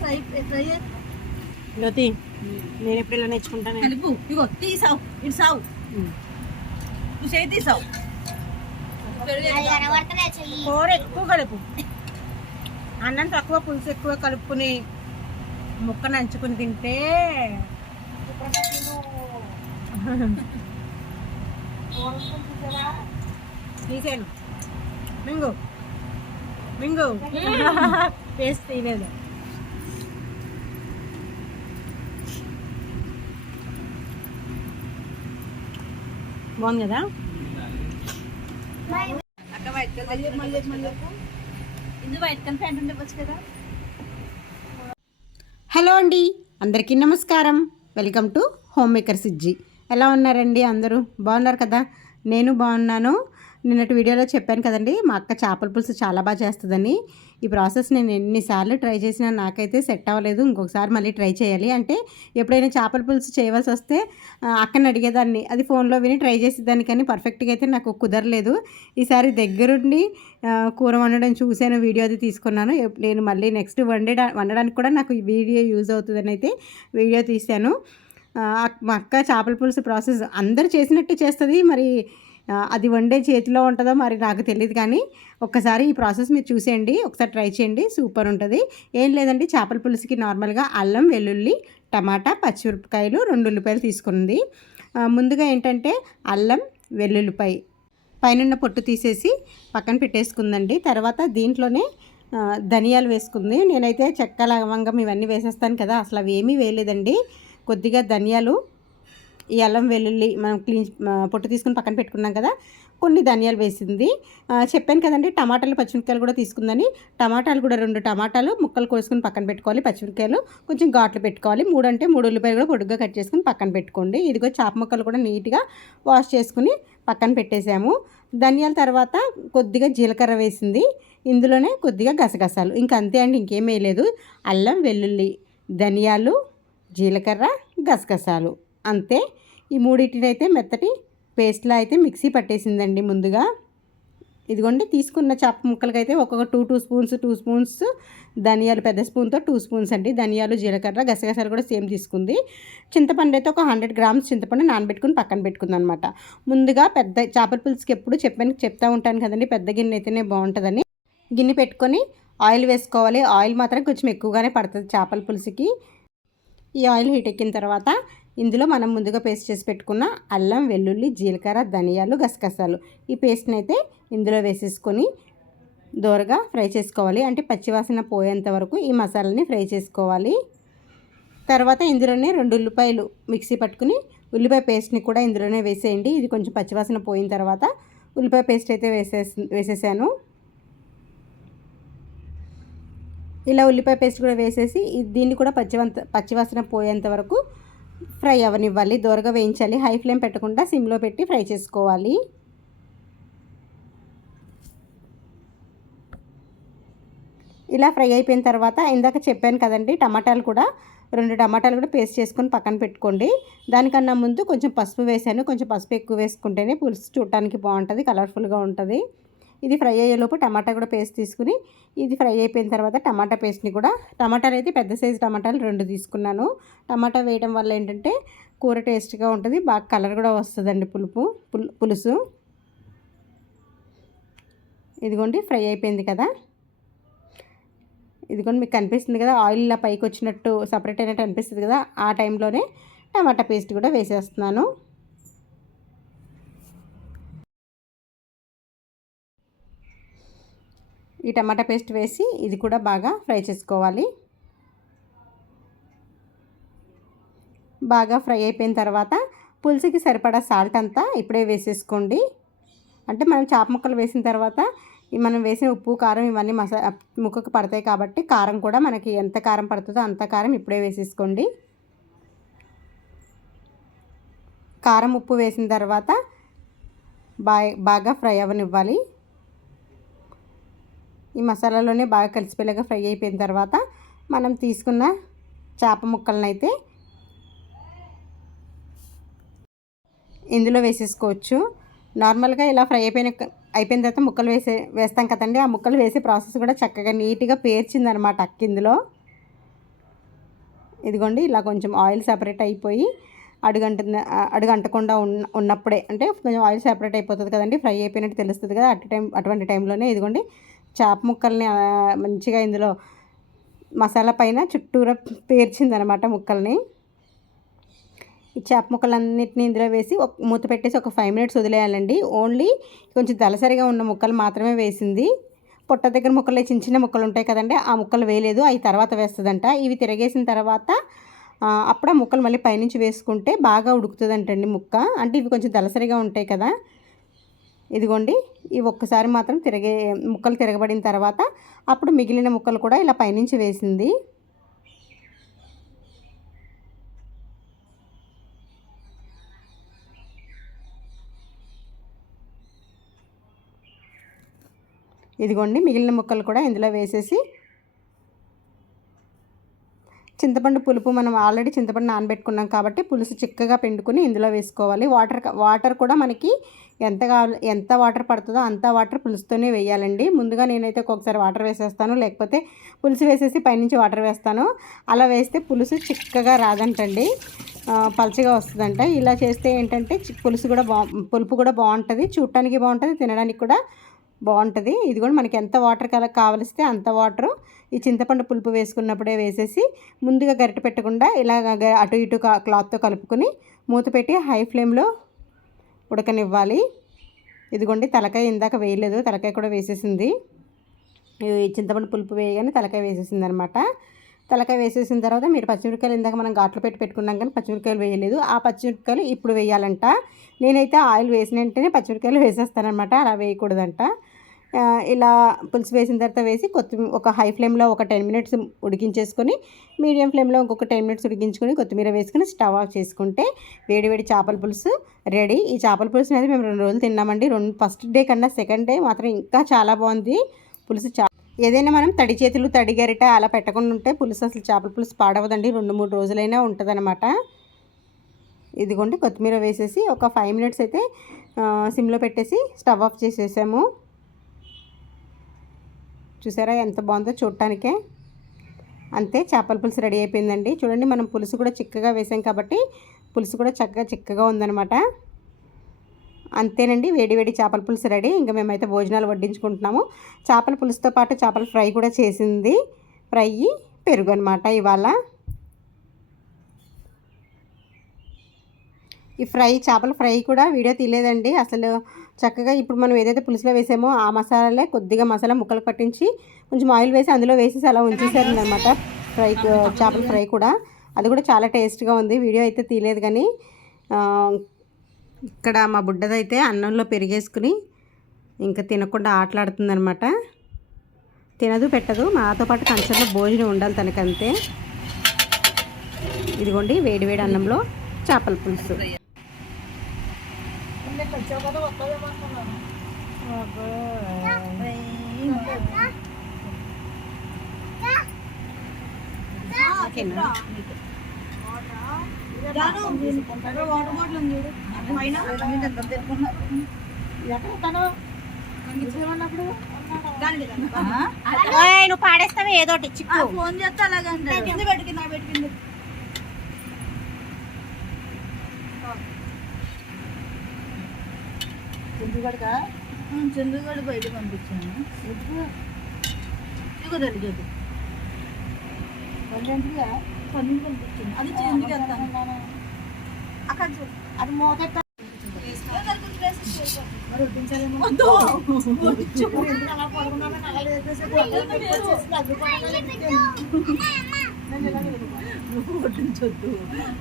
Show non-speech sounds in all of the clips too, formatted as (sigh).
Fry fry జ్యోతి నేను ఎప్పుడు ఇలా నేర్చుకుంటాను? కలుపు ఇగో తీసావు ఇటు సావు. నువ్వు చేయి తీసావు. కూర ఎక్కువ కలుపు. అన్నం తక్కువ పులుసు ఎక్కువ కలుపుకుని ముక్క నంచుకుని తింటే తీసాను. మింగు. మింగు. పేస్ట్ తీయలేదు బాగుంది కదా అక్క వైట్ కలర్ మళ్ళీ మళ్ళీ ఇందు వైట్ కలర్ ప్యాంట్ ఉండవచ్చు కదా? హలో అండి అందరికీ నమస్కారం. Welcome to home maker Sijji. ఎలా ఉన్నారండి అందరూ? బాగున్నారు కదా? నేను బాగున్నాను. నిన్నటి వీడియోలో చెప్పాను కదండి మా అక్క చేపల పులుసు చాలా బాగా చేస్తుందని. ఈ ప్రాసెస్ నేను ఎన్నిసార్లు ట్రై చేసినా నాకైతే సెట్ అవ్వలేదు. ఇంకొకసారి మళ్ళీ ట్రై చేయాలి. అంటే ఎప్పుడైనా చేపల పులుసు చేయవలసి వస్తే అక్కని అడిగేదాన్ని. అది ఫోన్లో విని ట్రై చేసేదాన్ని కానీ పర్ఫెక్ట్గా అయితే నాకు కుదరలేదు. ఈసారి దగ్గరుండి కూర వండడం చూశాను వీడియో అది తీసుకున్నాను. నేను మళ్ళీ నెక్స్ట్ వండే వండడానికి కూడా నాకు ఈ వీడియో యూజ్ అవుతుందని అయితే వీడియో తీశాను. మా అక్క చేపల పులుసు ప్రాసెస్ అందరు చేసినట్టు చేస్తుంది. మరి అది వండే చేతిలో ఉంటుందో మరి నాకు తెలియదు కానీ ఒక్కసారి ఈ ప్రాసెస్ మీరు చూసేయండి ఒకసారి ట్రై చేయండి సూపర్ ఉంటుంది. ఏం లేదండి చేపల పులుసుకి నార్మల్గా అల్లం వెల్లుల్లి టమాటా పచ్చిమిరపకాయలు రెండు ఉల్లిపాయలు తీసుకుంది ముందుగా ఏంటంటే అల్లం వెల్లుల్లిపాయ పైనున్న పొట్టు తీసేసి పక్కన పెట్టేసుకుందండి. తర్వాత దీంట్లోనే ధనియాలు వేసుకుంది. నేనైతే చెక్క లవంగం ఇవన్నీ వేసేస్తాను కదా అసలు అవి ఏమీ వేయలేదండి. కొద్దిగా ధనియాలు ఈ అల్లం వెల్లుల్లి మనం క్లీన్ పొట్టు తీసుకుని పక్కన పెట్టుకున్నాం కదా కొన్ని ధనియాలు వేసింది. చెప్పాను కదండి టమాటాలు పచ్చిమిరకాయలు కూడా తీసుకుందని. టమాటాలు కూడా రెండు టమాటాలు ముక్కలు కోసుకుని పక్కన పెట్టుకోవాలి పచ్చిమిరకాయలు కొంచెం ఘాట్లు పెట్టుకోవాలి. మూడు అంటే మూడు ఉల్లిపాయలు కూడా పొడుగ్గా కట్ చేసుకుని పక్కన పెట్టుకోండి. ఇదిగో చాప ముక్కలు కూడా నీట్గా వాష్ చేసుకుని పక్కన పెట్టేసాము. ధనియాల తర్వాత కొద్దిగా జీలకర్ర వేసింది. ఇందులోనే కొద్దిగా గసగసాలు. ఇంకా అంతే అండి ఇంకేం వేయలేదు. అల్లం వెల్లుల్లి ధనియాలు జీలకర్ర గసగసాలు. అంతే. ఈ మూడింటినైతే మెత్తటి పేస్ట్లా అయితే మిక్సీ పట్టేసిందండి ముందుగా. ఇదిగోండి తీసుకున్న చేప ముక్కలకైతే ఒక్కొక్క two two spoons two spoons ధనియాలు పెద్ద స్పూన్తో టూ స్పూన్స్ అండి. ధనియాలు జీలకర్ర గసగసాలు కూడా సేమ్ తీసుకుంది. చింతపండు అయితే ఒక హండ్రెడ్ గ్రామ్స్ చింతపండు నానబెట్టుకుని పక్కన పెట్టుకుంది అనమాట ముందుగా పెద్ద చేపల పులుసుకి ఎప్పుడు చెప్పాను చెప్తా ఉంటాను కదండి పెద్ద గిన్నె అయితేనే బాగుంటుందని. గిన్నె పెట్టుకొని ఆయిల్ వేసుకోవాలి. ఆయిల్ మాత్రం కొంచెం ఎక్కువగానే పడుతుంది చేపల పులుసుకి. ఈ ఆయిల్ హీట్ ఎక్కిన తర్వాత ఇందులో మనం ముందుగా పేస్ట్ చేసి పెట్టుకున్న అల్లం వెల్లుల్లి జీలకర్ర ధనియాలు గసగసాలు. ఈ పేస్ట్ని అయితే ఇందులో వేసేసుకొని దోరగా ఫ్రై చేసుకోవాలి. అంటే పచ్చివాసన పోయేంత వరకు ఈ మసాలాని ఫ్రై చేసుకోవాలి. తర్వాత ఇందులోనే రెండు ఉల్లిపాయలు మిక్సీ పట్టుకుని ఉల్లిపాయ పేస్ట్ని కూడా ఇందులోనే వేసేయండి. ఇది కొంచెం పచ్చివాసన పోయిన తర్వాత ఉల్లిపాయ పేస్ట్ అయితే వేసేసి వేసేసాను. ఇలా ఉల్లిపాయ పేస్ట్ కూడా వేసేసి దీన్ని కూడా పచ్చివంత పచ్చివాసన పోయేంత వరకు ఫ్రై అవనివ్వాలి దోరగా వేయించాలి. హై ఫ్లేమ్ పెట్టకుండా సిమ్లో పెట్టి ఫ్రై చేసుకోవాలి. ఇలా ఫ్రై అయిపోయిన తర్వాత ఇందాక చెప్పాను కదండి టమాటాలు కూడా రెండు టమాటాలు కూడా పేస్ట్ చేసుకొని పక్కన పెట్టుకోండి. దానికన్నా ముందు కొంచెం పసుపు వేసాను. కొంచెం పసుపు ఎక్కువ వేసుకుంటేనే పులుసు చూడటానికి బాగుంటుంది కలర్ఫుల్గా ఉంటుంది. ఇది ఫ్రై అయ్యేలోపు టమాటా కూడా పేస్ట్ తీసుకుని ఇది ఫ్రై అయిపోయిన తర్వాత టమాటా పేస్ట్ని కూడా టమాటాలు అయితే పెద్ద సైజు టమాటాలు రెండు తీసుకున్నాను. టమాటా వేయడం వల్ల ఏంటంటే కూర టేస్ట్గా ఉంటుంది బాగా కలర్ కూడా వస్తుందండి పులుపు పులుసు. ఇదిగోండి ఫ్రై అయిపోయింది కదా. ఇదిగోండి మీకు కనిపిస్తుంది కదా ఆయిల్ ఇలా పైకి వచ్చినట్టు సపరేట్ అయినట్టు అనిపిస్తుంది కదా ఆ టైంలోనే టమాటా పేస్ట్ కూడా వేసేస్తున్నాను. ఈ టమాటా పేస్ట్ వేసి ఇది కూడా బాగా ఫ్రై చేసుకోవాలి. బాగా ఫ్రై అయిపోయిన తర్వాత పులుసుకి సరిపడా సాల్ట్ అంతా ఇప్పుడే వేసేసుకోండి. అంటే మనం చేప ముక్కలు వేసిన తర్వాత మనం వేసిన ఉప్పు కారం ఇవన్నీ మసా ముక్కకు పడతాయి కాబట్టి కారం కూడా మనకి ఎంత కారం పడుతుందో అంత కారం ఇప్పుడే వేసేసుకోండి. కారం ఉప్పు వేసిన తర్వాత బాగా బాగా ఫ్రై అవ్వనివ్వాలి. ఈ మసాలాలోనే బాగా కలిసిపోయేలాగా ఫ్రై అయిపోయిన తర్వాత మనం తీసుకున్న చేప ముక్కలను అయితే ఇందులో వేసేసుకోవచ్చు. నార్మల్గా ఇలా ఫ్రై అయిపోయిన అయిపోయిన తర్వాత ముక్కలు వేసే వేస్తాం కదండి ఆ ముక్కలు వేసే ప్రాసెస్ కూడా చక్కగా నీట్గా పేర్చిందనమాట అక్క ఇందులో. ఇదిగోండి ఇలా కొంచెం ఆయిల్ సెపరేట్ అయిపోయి అడుగంట అడుగంటకుండా ఉన్న ఉన్నప్పుడే అంటే కొంచెం ఆయిల్ సెపరేట్ అయిపోతుంది కదండి ఫ్రై అయిపోయినట్టు తెలుస్తుంది కదా అటు టైం అటువంటి టైంలోనే ఇదిగోండి చేప ముక్కల్ని మంచిగా ఇందులో మసాలా పైన చుట్టూరా పేర్చిందనమాట ముక్కల్ని. ఈ చేప ముక్కలన్నిటిని ఇందులో వేసి ఒక మూత పెట్టేసి ఒక ఫైవ్ మినిట్స్ వదిలేయాలండి. ఓన్లీ కొంచెం దలసరిగా ఉన్న ముక్కలు మాత్రమే వేసింది. పొట్ట దగ్గర ముక్కలు చిన్న చిన్న ముక్కలు ఉంటాయి కదండి ఆ ముక్కలు వేయలేదు అవి తర్వాత వేస్తుందంట. ఇవి తిరగేసిన తర్వాత అప్పుడు ఆ ముక్కలు మళ్ళీ పైనుంచి వేసుకుంటే బాగా ఉడుకుతుందంటండి ముక్క. అంటే ఇవి కొంచెం దలసరిగా ఉంటాయి కదా. ఇదిగోండి ఇవి ఒక్కసారి మాత్రం తిరగే ముక్కలు తిరగబడిన తర్వాత అప్పుడు మిగిలిన ముక్కలు కూడా ఇలా పైనుంచి వేసింది. ఇదిగోండి మిగిలిన ముక్కలు కూడా ఇందులో వేసేసి చింతపండు పులుపు మనం ఆల్రెడీ చింతపండు నానబెట్టుకున్నాం కాబట్టి పులుసు చిక్కగా పిండుకుని ఇందులో వేసుకోవాలి. వాటర్ వాటర్ కూడా మనకి ఎంత కావాలి ఎంత వాటర్ పడుతుందో అంత వాటర్ పులుసుతోనే వేయాలండి. ముందుగా నేనైతే ఒక్కొక్కసారి వాటర్ వేసేస్తాను లేకపోతే పులుసు వేసేసి పైనుంచి వాటర్ వేస్తాను. అలా వేస్తే పులుసు చిక్కగా రాదంటండి. పలచగా వస్తుందంట. ఇలా చేస్తే ఏంటంటే పులుసు కూడా బా పులుపు కూడా బాగుంటుంది. చూడటానికి బాగుంటుంది తినడానికి కూడా బాగుంటుంది. ఇది కూడా మనకి ఎంత వాటర్ కల కావలిస్తే అంత వాటర్. ఈ చింతపండు పులుపు వేసుకున్నప్పుడే వేసేసి ముందుగా గరిటె పెట్టకుండా ఇలా అటు ఇటు క్లాత్తో కలుపుకొని మూత పెట్టి హై ఫ్లేమ్లో ఉడకనివ్వాలి. ఇదిగోండి తలకాయ ఇందాక వేయలేదు. తలకాయ కూడా వేసేసింది. చింతపండు పులుపు వేయగానే తలకాయ వేసేసింది అనమాట తలకాయ వేసేసిన తర్వాత మీరు పచ్చిమిరకాయలు ఇందాక మనం ఘాట్లో పెట్టి పెట్టుకున్నాం కానీ పచ్చిమిరకాయలు వేయలేదు. ఆ పచ్చిమిరకాయలు ఇప్పుడు వేయాలంట. నేనైతే ఆయిల్ వేసిన వెంటనే పచ్చిమిరకాయలు వేసేస్తానమాట అలా వేయకూడదంట. ఇలా పులుసు వేసిన తర్వాత వేసి కొత్తిమీర ఒక హై ఫ్లేమ్లో ఒక టెన్ మినిట్స్ ఉడికించేసుకొని మీడియం ఫ్లేమ్లో ఇంకొక టెన్ మినిట్స్ ఉడికించుకొని కొత్తిమీర వేసుకొని స్టవ్ ఆఫ్ చేసుకుంటే వేడి వేడి చేపల పులుసు రెడీ. ఈ చేపల పులుసు అనేది మేము రెండు రోజులు తిన్నామండి. రెండు ఫస్ట్ డే కన్నా సెకండ్ డే మాత్రం ఇంకా చాలా బాగుంది పులుసు చా ఏదైనా మనం తడి చేతులు తడి గరిట అలా పెట్టకుండా ఉంటే పులుసు అసలు చేపల పులుసు పాడవదండి. రెండు మూడు రోజులైనా ఉంటుందన్నమాట. ఇదిగోండి కొత్తిమీర వేసేసి ఒక ఫైవ్ మినిట్స్ అయితే సిమ్లో పెట్టేసి స్టవ్ ఆఫ్ చేసేసాము. చూసారా ఎంత బాగుందో చూడటానికే. అంతే చేపల పులుసు రెడీ అయిపోయిందండి. చూడండి మనం పులుసు కూడా చిక్కగా వేసాం కాబట్టి పులుసు కూడా చక్కగా చిక్కగా ఉందన్నమాట. అంతేనండి వేడి వేడి చేపల పులుసు రెడీ. ఇంకా మేమైతే భోజనాలు వడ్డించుకుంటున్నాము. చేపల పులుసుతో పాటు చేపల ఫ్రై కూడా చేసింది. ఫ్రై పెరుగు అనమాట ఇవాళ. ఈ ఫ్రై చేపల ఫ్రై కూడా వీడియో తీయలేదండి. అసలు చక్కగా ఇప్పుడు మనం ఏదైతే పులుసులో వేసామో ఆ మసాలాలే కొద్దిగా మసాలా ముక్కలు పట్టించి కొంచెం ఆయిల్ వేసి అందులో వేసేసి అలా ఉంచేసారనమాట ఫ్రై చేపల ఫ్రై కూడా. అది కూడా చాలా టేస్ట్గా ఉంది. వీడియో అయితే తీయలేదు కానీ ఇక్కడ మా బుడ్డదైతే అన్నంలో పెరిగేసుకుని ఇంకా తినకుండా ఆటలాడుతుందనమాట తినదు పెట్టదు. మాతో పాటు కంచంలో భోజనం ఉండాలి తనకంతే. ఇదిగోండి వేడి వేడి అన్నంలో చేపల పులుసు. వాటర్ బాటిల్ ఉంది నువ్వు పాడేస్తావు? ఏదోటి చిక్కు ఫోన్ చేస్తే అలాగే కింద పెట్టింది చంద్రగఢ్ బయట పంపించాను. ఇదిగో తల్లి చెప్పు పన్నీరు పంపించాను. అది ఎందుకు వెళ్తాను అక్కడ అది మోకెత్త నువ్వు వడ్డించొద్దు.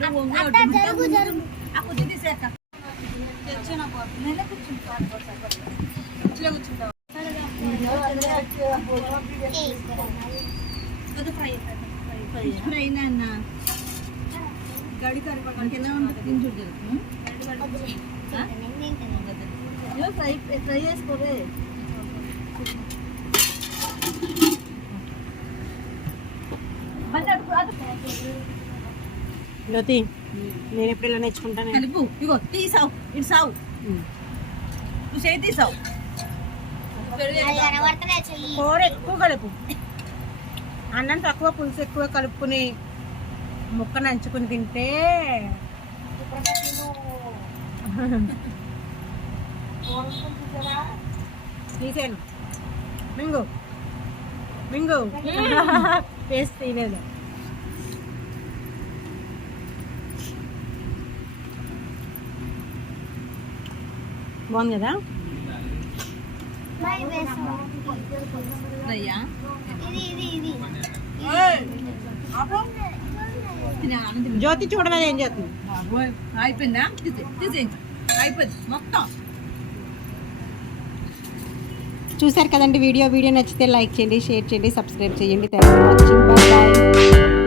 నువ్వు వడ్డించు. ఆ. మళ్ళీ అటు అటు జ్యోతి నేను ఎప్పుడు ఇలా నేర్చుకుంటాను? కలుపు. ఇగో తీ సావు ఇటు సావు. నువ్వు చేయి తీసావు కూర ఎక్కువ కలుపు. అన్నం తక్కువ పులుసు ఎక్కువ కలుపుకుని ముక్క నంచుకుని తింటే తీసాను. మింగు. మింగు. (laughs) వేసి తీయలేదు. బాగుంది కదా? జ్యోతి చూడలేదు ఏం చేస్తుంది? అయిపోయిందా? అయిపోయింది మొత్తం. చూశారు కదండి వీడియో. వీడియో నచ్చితే లైక్ చేయండి షేర్ చేయండి సబ్స్క్రైబ్ చేయండి. Thank for watching bye